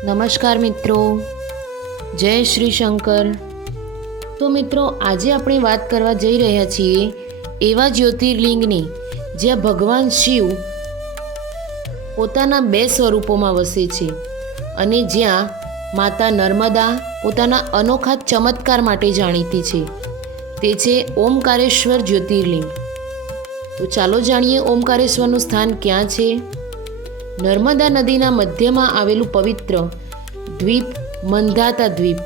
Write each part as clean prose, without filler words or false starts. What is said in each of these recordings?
નમસ્કાર મિત્રો, જય શ્રી શંકર। તો મિત્રો, આજે આપણે વાત કરવા જઈ રહ્યા છીએ એવા જ્યોતિર્લિંગની જ્યાં ભગવાન શિવ પોતાના 2 સ્વરૂપોમાં વસે છે અને જ્યાં માતા નર્મદા પોતાના અનોખા ચમત્કાર માટે જાણીતી છે। તે છે ઓમકારેશ્વર જ્યોતિર્લિંગ। તો ચાલો જાણીએ ઓમકારેશ્વરનું સ્થાન ક્યાં છે। નર્મદા નદીના મધ્યમાં આવેલું પવિત્ર દ્વીપ મંધાતા દ્વીપ।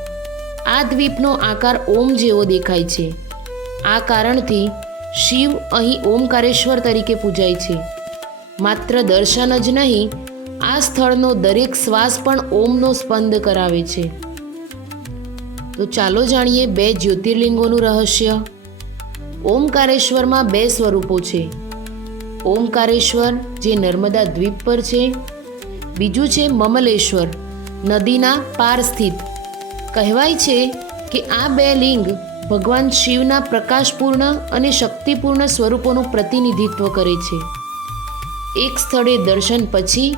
આ દ્વીપનો આકાર ઓમ જેવો દેખાય છે। આ કારણથી શિવ અહીં ઓમકારેશ્વર તરીકે પૂજાય છે। માત્ર દર્શન જ નહીં, આ સ્થળનો દરેક શ્વાસ પણ ઓમનો સ્પંદ કરાવે છે। તો ચાલો જાણીએ 2 જ્યોતિર્લિંગોનું રહસ્ય। ઓમકારેશ્વરમાં 2 સ્વરૂપો છે। ઓમકારેશ્વર જે નર્મદા દ્વીપ પર છે, બીજું છે મમલેશ્વર, નદીના પાર સ્થિત। કહેવાય છે કે આ 2 લિંગ ભગવાન શિવના પ્રકાશપૂર્ણ અને શક્તિપૂર્ણ સ્વરૂપોનું પ્રતિનિધિત્વ કરે છે। એક સ્થળે દર્શન પછી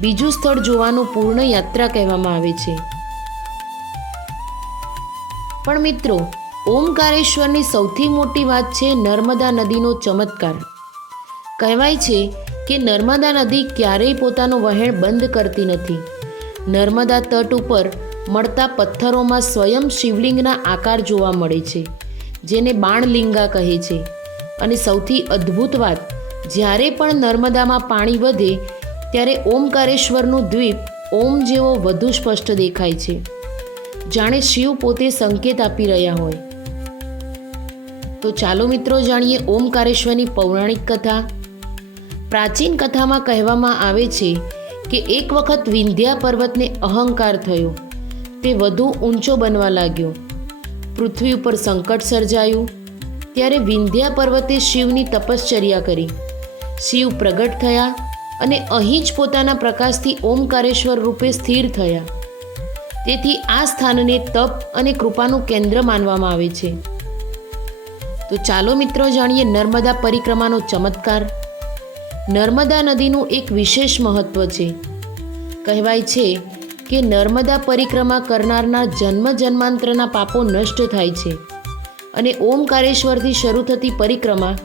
બીજું સ્થળ જોવાનું પૂર્ણ યાત્રા કહેવામાં આવે છે। પણ મિત્રો, ઓમકારેશ્વરની સૌથી મોટી વાત છે નર્મદા નદીનો ચમત્કાર। કહેવાય છે કે નર્મદા નદી ક્યારેય પોતાનો વહેણ બંધ કરતી નથી। નર્મદા તટ ઉપર મળતા પથ્થરોમાં સ્વયં શિવલિંગના આકાર જોવા મળે છે, જેને બાણલિંગા કહે છે। અને સૌથી અદ્ભુત વાત, જ્યારે પણ નર્મદામાં પાણી વધે ત્યારે ઓમકારેશ્વરનું દ્વીપ ઓમ જેવો વધુ સ્પષ્ટ દેખાય છે, જાણે શિવ પોતે સંકેત આપી રહ્યા હોય। તો ચાલો મિત્રો જાણીએ ઓમકારેશ્વરની પૌરાણિક કથા। પ્રાચીન કથામાં કહેવામાં આવે છે કે એક વખત વિંધ્યા પર્વતને અહંકાર થયો। તે વધુ ઊંચો બનવા લાગ્યો। પૃથ્વી ઉપર સંકટ સર્જાયું ત્યારે વિંધ્યા પર્વતે શિવની તપશ્ચર્યા કરી। શિવ પ્રગટ થયા અને અહીં જ પોતાના પ્રકાશથી ઓમકારેશ્વર રૂપે સ્થિર થયા। તેથી આ સ્થાનને તપ અને કૃપાનું કેન્દ્ર માનવામાં આવે છે। તો ચાલો મિત્રો જાણીએ નર્મદા પરિક્રમાનો ચમત્કાર। નર્મદા નદીનું એક વિશેષ મહત્વ છે। કહેવાય છે કે નર્મદા પરિક્રમા કરનારના જન્મ જન્માંતરના પાપો નષ્ટ થાય છે અને ઓમકારેશ્વરથી શરૂ થતી પરિક્રમા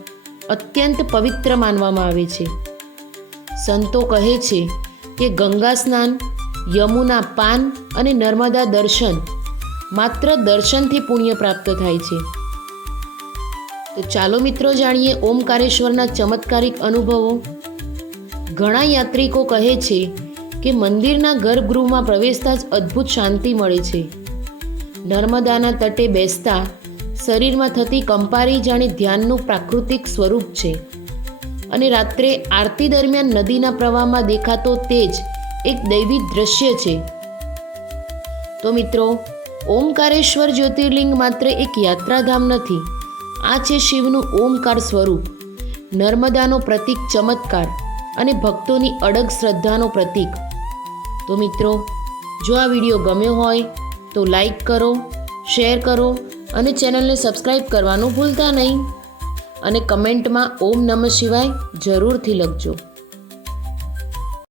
અત્યંત પવિત્ર માનવામાં આવે છે। સંતો કહે છે કે ગંગા સ્નાન, યમુના પાન અને નર્મદા દર્શન, માત્ર દર્શનથી પુણ્ય પ્રાપ્ત થાય છે। તો ચાલો મિત્રો જાણીએ ઓમકારેશ્વરના ચમત્કારિક અનુભવો। ઘણા યાત્રિકો કહે છે કે મંદિરના ગર્ભગૃહમાં પ્રવેશતા જ અદ્ભુત શાંતિ મળે છે। નર્મદાના તટે બેસતા શરીરમાં થતી કંપારી જાણે ધ્યાનનું પ્રાકૃતિક સ્વરૂપ છે અને રાત્રે આરતી દરમિયાન નદીના પ્રવાહમાં દેખાતો તેજ એક દૈવી દ્રશ્ય છે। તો મિત્રો, ઓમકારેશ્વર જ્યોતિર્લિંગ માત્ર એક યાત્રાધામ નથી, આ છે શિવનું ઓમકાર સ્વરૂપ, નર્મદાનો પ્રતીક ચમત્કાર અને ભક્તોની અડગ શ્રદ્ધાનો પ્રતીક। તો મિત્રો, જો આ વિડીયો ગમ્યો હોય તો લાઈક કરો, શેર કરો અને ચેનલને સબસ્ક્રાઈબ કરવાનું ભૂલતા નહીં। અને કમેન્ટમાં ઓમ નમઃ શિવાય જરૂરથી લખજો।